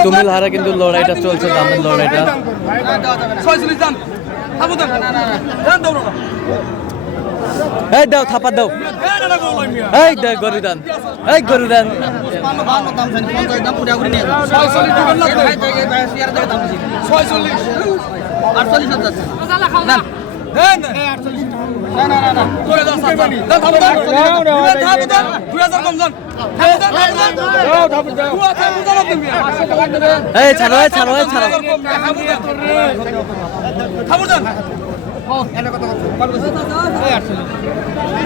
তুমিল হারা কিন্তু লড়াইটা চলছে দামের লড়াইটা। দাও এই দাও, থাপা দাও। এই দে গরু দান এই গরু দান ছয়চল্লিশ এই ছাড়ো এই ছাড়ো এই ছাড়ো। থাকো দাম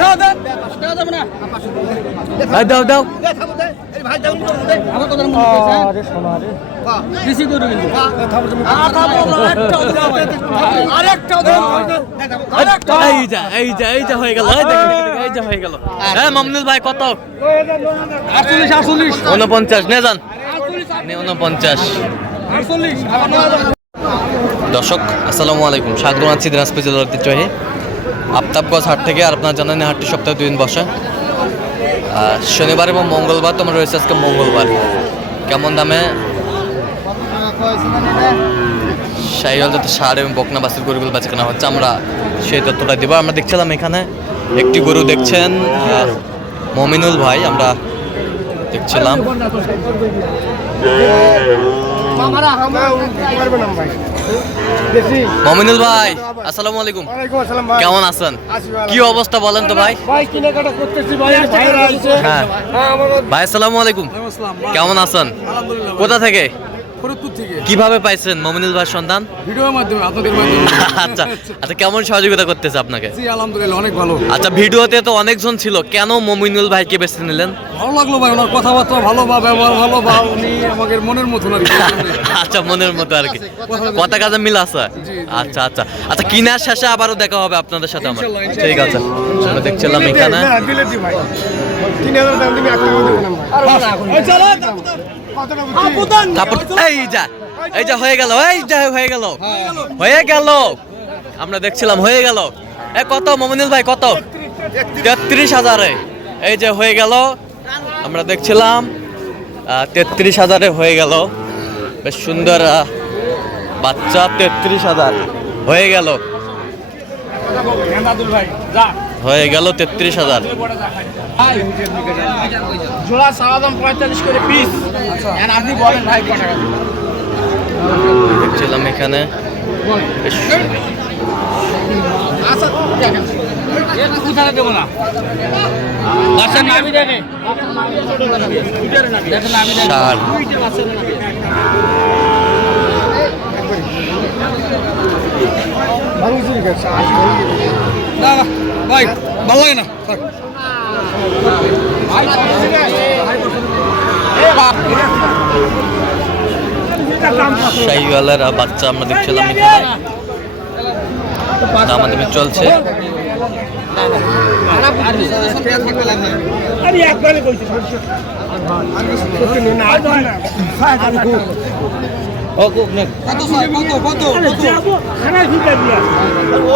দাও দাও। দাও দাও আরেকটাও দাও আরেকটা এই যা এই যা এই যা হয়ে গেল এই দেখ দেখ, দেখ, এই যা হয়ে গেল। হ্যাঁ মামনুল ভাই কত? উনপঞ্চাশ নে যান। উনপঞ্চাশ দর্শক আসসালামু আলাইকুম। স্বাগত আছি দিনাজপুর জেলার ঐতিহ্যবাহী। আফতাবগঞ্জ হাট থেকে আর আপনারা জানেন হাটটি সপ্তাহে দুই দিন বসে। শনিবার এবং মঙ্গলবার তোমার রয়েছে আজকে মঙ্গলবার। কেমন দামে? শাহিওয়াল যাতে সার এবং বকনা বাসের গরুগুলো বেচা কেনা হচ্ছে। আমরা সেই তথ্যটা দেবো। আমরা দেখছিলাম এখানে একটি গরু দেখছেন মমিনুল ভাই, আমরা দেখছিলাম। মমিনুল ভাই আসসালামু আলাইকুম। কেমন আছেন? কি অবস্থা বলেন তো ভাই? ভাই আছে হ্যাঁ ভাই আসসালামু আলাইকুম। কেমন আছেন? কোথা থেকে? ফরিদপুর থেকে। কীভাবে পাইছেন মমিনুল ভাই সন্ধান? ভিডিওর মাধ্যমে আপনাদের মাধ্যমে। আচ্ছা আচ্ছা কেমন সহযোগিতা করতেছে আপনাকে? জি আলহামদুলিল্লাহ অনেক ভালো। আচ্ছা ভিডিওতে তো অনেকজন ছিল কেন মমিনুল ভাইকে বেছে নিলেন? ভালো লাগল ভাই ওনার কথাবার্তা ভালো বা ব্যবহার ভালো বা উনি আমাদের মনের মতন আর কি। আচ্ছা মনের মতো আর কি। কথা কাজে মিল আছে? আচ্ছা আচ্ছা। আচ্ছা কিনার শেষে আবারও দেখা হবে আপনাদের সাথে আমার। ঠিক আছে। আমরা দেখছিলাম এখানে। দিলে দি ভাই। তিন হাজার দাম দিবি এক টাকা এই যা যা হয়ে যা হয়ে হয়ে গেল। আমরা দেখছিলাম, হয়ে গেল। এ, কত, মমিনুল ভাই, কত? তেত্রিশ হাজারে। এই যে হয়ে গেল। আমরা দেখছিলাম তেত্রিশ হাজারে হয়ে গেল। বেশ সুন্দর বাচ্চা, তেত্রিশ হাজার। হয়ে গেল। হয়ে গেল তেত্রিশ হাজার। জোড়া সারা দাম পঁয়তাল্লিশ করে পিস আপনি বলেন ভাই দেখছিলাম এখানে। বেশ না? ভাই ভালো লাগে না। শাহিওয়ালার বাচ্চা আমরা দেখছিলাম এখানে। দামাদামি চলছে। আরে একবারে কইছি কত স্যার, কত কত কত? খানা ভিতর দিয়া।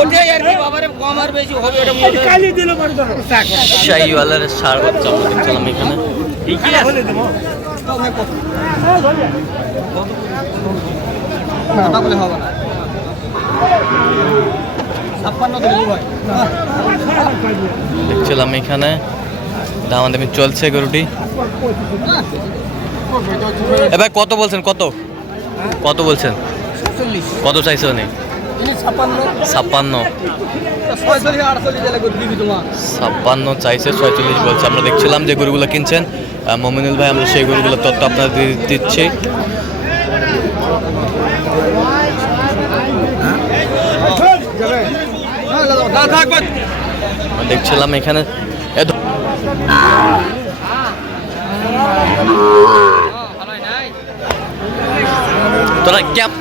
ওটাই আর কি বাবারে কম আর বেশি হবে ওটা মোটে কালি দিল পরে শাহিওয়ালার সার বাচ্চা আমরা দেখছিলাম এখানে। বলে হবে ভাই দেখছিলাম এখানে। দামাদামি চলছে গরুটি। এবার কত বলছেন কত? কত বলছেন? কত চাইছে উনি? ছাপ্পান্ন। ছাপ্পান্ন। চাইছে ছয়চল্লিশ বলছে। আমরা দেখছিলাম যে গরুগুলো কিনছেন। মমিনুল ভাই আমরা সেই গরুগুলোর তথ্য আপনাদের দি- দিচ্ছি। আমরা দেখছিলাম এখানে এ ধ- তোরা ক্যাপ।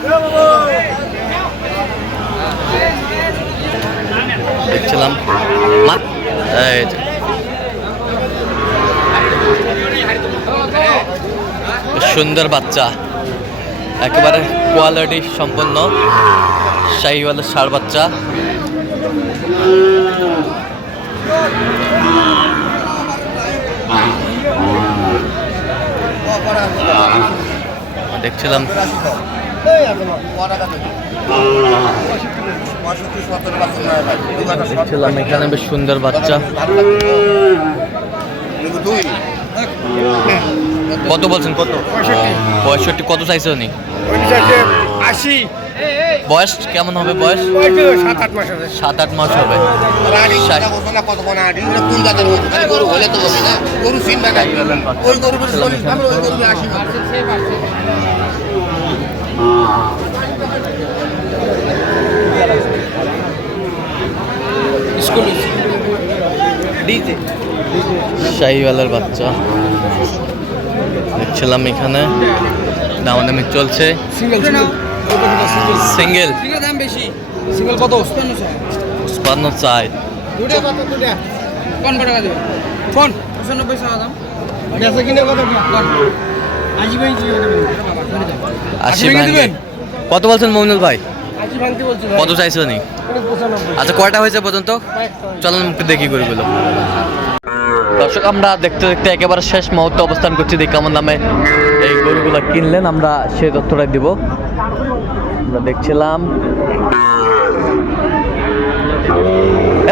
দেখছিলাম। সুন্দর বাচ্চা। একেবারে কোয়ালিটি সম্পন্ন। শাহিওয়ালের ষাড় বাচ্চা। দেখছিলাম। দেখছিলাম এখানে বেশ সুন্দর বাচ্চা। কত বলছেন? কত পঁয়ষট্টি। কত চাইছে উনি? আশি। বয়স কেমন হবে বয়স? সাত আট মাস হবে। সাত আট মাস হবে শাহিওয়ালার বাচ্চা। দেখছিলাম এখানে। দামাদামি চলছে। সিঙ্গেল সিঙ্গেল সিঙ্গেল দাম বেশি। সিঙ্গেল কত? উৎপান্ন চাই দুটা কত? দুটা কোন টাকা দেবে কোন? পঁচানব্বই টাকা দাম। বেচা কিনে কত? কোন? আশি আশি ভেঙে কত বলছেন মমিনুল ভাই? আশি ভাঙতে বলছি কত চাইছো নি আচ্ছা কয়টা হয়েছে পর্যন্ত? চলেন একটু দেখি গরুগুলো। দর্শক আমরা দেখতে দেখতে একেবারে শেষ মুহূর্তে অবস্থান করছি। দেখি কেমন দামে এই গরুগুলো কিনলেন। আমরা সেই তথ্যটাই দিব। আমরা দেখছিলাম।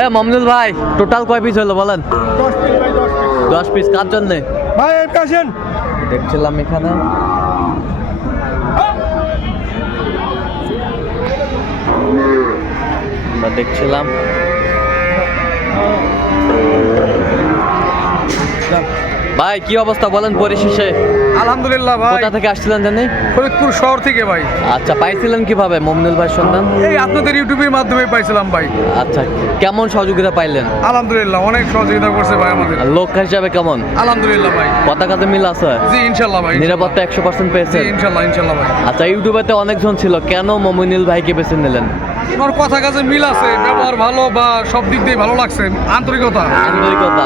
এ মমিনুল ভাই টোটাল কয় পিস হলো বলেন? দশ পিস কার জন্যে? ভাই আসেন। দেখছিলাম এখানে। আমরা দেখছিলাম। ভাই কি অবস্থা বলেন পরিশেষে? আলহামদুলিল্লাহ ভাই। কোথা থেকে আসছিলেন জানি? ফরিদপুর শহর থেকে ভাই। আচ্ছা পাইছিলেন কীভাবে মমিনুল ভাই সন্ধান? এই আপনাদের ইউটিউবের মাধ্যমে পাইছিলাম ভাই। আচ্ছা কেমন সহযোগিতা পাইলেন? আলহামদুলিল্লাহ অনেক সহযোগিতা করছে ভাই আমাদের। লোক হিসাবে কেমন? আলহামদুলিল্লাহ ভাই। পতাকাতে মিল আছে? জি ইনশাল্লাহ ভাই নিরাপত্তা একশো পার্সেন্ট জি পেয়েছেন ইনশাল্লাহ ইনশাল্লাহ ভাই। আচ্ছা ইউটিউবেতে অনেকজন ছিল কেন মমিনুল ভাইকে বেছে নিলেন? ওর কথা কাছে মিল আছে ব্যবহার ভালো বা সব দিক দিয়ে ভালো লাগছে আন্তরিকতা। আন্তরিকতা।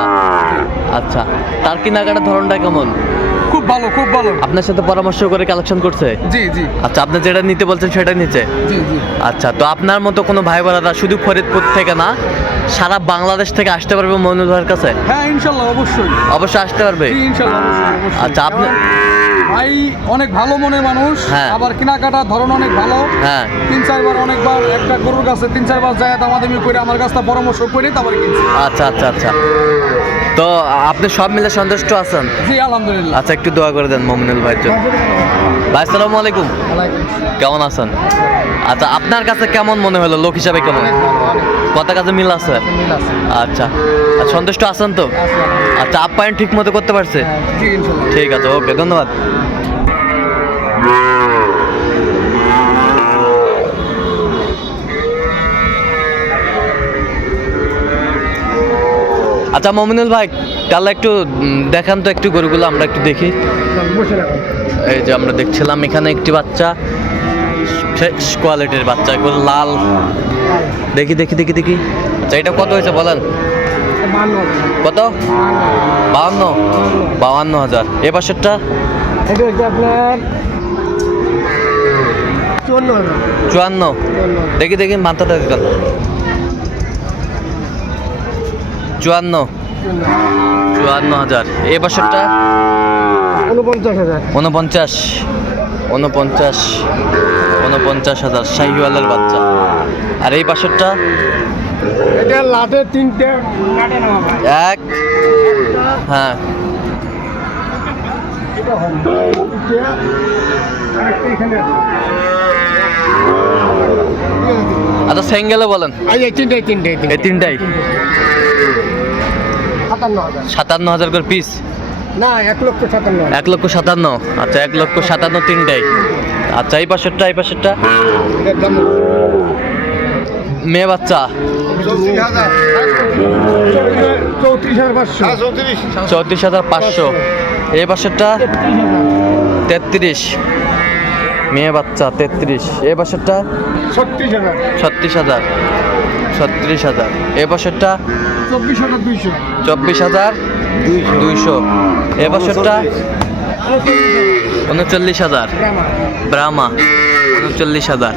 আচ্ছা তার কেনাকাটার ধরনটা কেমন? খুব ভালো খুব ভালো। আপনার সাথে পরামর্শ করে কালেকশন করছে? জি জি। আচ্ছা আপনি যেটা নিতে বলছেন সেটা নিচে জি জি। আচ্ছা তো আপনার মতো কোনো ভাই বোনেরা শুধু ফরিদপুর থেকে না সারা বাংলাদেশ থেকে আসতে পারবে মনোজ ভাইয়ের কাছে? হ্যাঁ ইনশাল্লাহ অবশ্যই। অবশ্যই আসতে পারবে? জি ইনশাল্লাহ অবশ্যই। আচ্ছা, আপনি- ভাই অনেক ভালো মনের মানুষ হ্যাঁ। আবার কেনাকাটার ধরন অনেক ভালো। হ্যাঁ। তিন চারবার অনেকবার একটা গরুর কাছে তিন চারবার যায় দামাদামি করে আমার কাছটা পরামর্শ করে তারপরে কিনছি। আচ্ছা আচ্ছা আচ্ছা। তো আপনি সব মিলে সন্তুষ্ট আছেন? জি আলহামদুলিল্লাহ। আচ্ছা একটু দোয়া করে দেন মমিনুল ভাইয়ের জন্য। ভাই আসসালামু আলাইকুম। কেমন আছেন? আচ্ছা আপনার কাছে কেমন মনে হলো? লোক হিসাবে কেমন? কত কাজে মিল আছে। আচ্ছা। আর সন্তুষ্ট আছেন তো? আচ্ছা আপ আপ্যায়ন ঠিক মতো করতে পারছে? ঠিক আছে ওকে ধন্যবাদ। আচ্ছা মমিনুল ভাই তাহলে একটু দেখান তো একটু গরুগুলো আমরা একটু দেখি। এই যে আমরা দেখছিলাম এখানে একটি বাচ্চা। ফ্রেশ কোয়ালিটির বাচ্চা এগুলো লাল। দেখি দেখি দেখি দেখি। আচ্ছা এটা কত হয়েছে বলেন? কত? বাহান্ন। বাহান্ন হাজার। এ পাশেরটা? আপনার চুয়ান্ন দেখি দেখি মাথাটা দেখান চুয়ান্ন। চুয়ান্ন হাজার। এ পাশেরটা? উনপঞ্চাশ হাজার। উনপঞ্চাশ। উনপঞ্চাশ। উনপঞ্চাশ হাজার শাহিওয়ালের বাচ্চা। আর এই পাশেরটা? এটা লাটে তিনটে এক। হ্যাঁ। আচ্ছা সিঙ্গেলে বলেন। তিনটাই সাতান্ন হাজার। সাতান্ন হাজার করে পিস না এক লক্ষ সাতান্ন। এক লক্ষ সাতান্ন। আচ্ছা এক লক্ষ সাতান্ন তিনটাই। আচ্ছা এই পাশেরটা এই পাশেরটা? মেয়ে বাচ্চা? চৌত্রিশ হাজার। পাঁচশো। চৌত্রিশ। চৌত্রিশ হাজার পাঁচশো। এই পাশেরটা? তেত্রিশ। মেয়ে বাচ্চা তেত্রিশ। এই পাশেরটা? ছত্রিশ হাজার। ছত্রিশ হাজার। ছত্রিশ হাজার। এ বছরটা চব্বিশ হাজার দুইশো। চব্বিশ হাজার দুইশো। এ বছরটা উনচল্লিশ হাজার। ব্রাহ্মা উনচল্লিশ হাজার।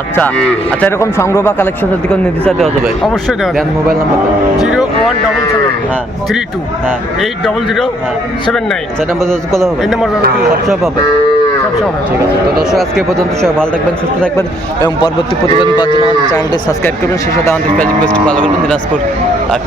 আচ্ছা আচ্ছা এরকম সংগ্রহ বা কালেকশনের দিকে নির্দিষ্ট দেওয়া যাবে? অবশ্যই দেওয়া দেন mobile number zero one double seven হ্যাঁ। থ্রি টু হ্যাঁ। এইট ডবল জিরো হ্যাঁ। Seven nine. সেটা নাম্বার কত হবে? এই নাম্বার হোয়াটসঅ্যাপ হবে। ঠিক আছে। তো দর্শক আজকে পর্যন্ত সবাই ভালো থাকবেন সুস্থ থাকবেন এবং পরবর্তী প্রতিবেদন পাওয়ার জন্য আমাদের চ্যানেলটি সাবস্ক্রাইব করবেন। সেই সাথে আমাদের ফেসবুক পেজটি ফলো করবেন। দিনাজপুর আর